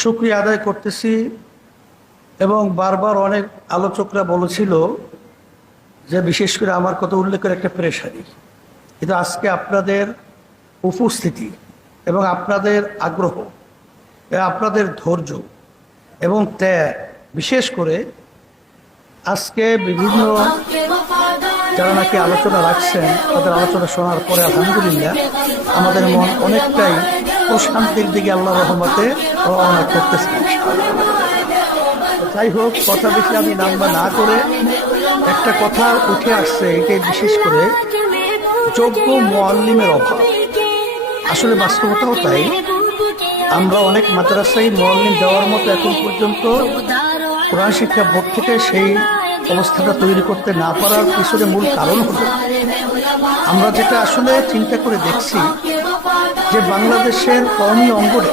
শুকরিয়া আদায় করতেছি। এবং বারবার অনেক আলোচকরা বলেছিল যে বিশেষ করে আমার কথা উল্লেখের একটা প্রেশারি, কিন্তু আজকে আপনাদের উপস্থিতি এবং আপনাদের আগ্রহ, আপনাদের ধৈর্য এবং ত্যাগ, বিশেষ করে আজকে বিভিন্ন যারা নাকি আলোচনা রাখছেন তাদের আলোচনা শোনার পরে আলহামদুলিল্লাহ আমাদের মন অনেকটাই প্রশান্তির দিকে আল্লাহ রহমতে রওনা করতেছে। যাই হোক, কথা বেশি আমি নাম্বার না করে একটা কথা উঠে আসছে, এটাই বিশেষ করে যোগ্য মুআল্লিমের অভাব। আসলে বাস্তবতাও তাই, আমরা অনেক মাদ্রাসায় মুআল্লিম দেওয়ার মতো এখন পর্যন্ত কোরআন শিক্ষা বোর্ড থেকে সেই অবস্থাটা তৈরি করতে না পারার পিছনে মূল কারণ হলো আমরা যেটা আসলে চিন্তা করে দেখছি যে বাংলাদেশের কওমি অঙ্গনে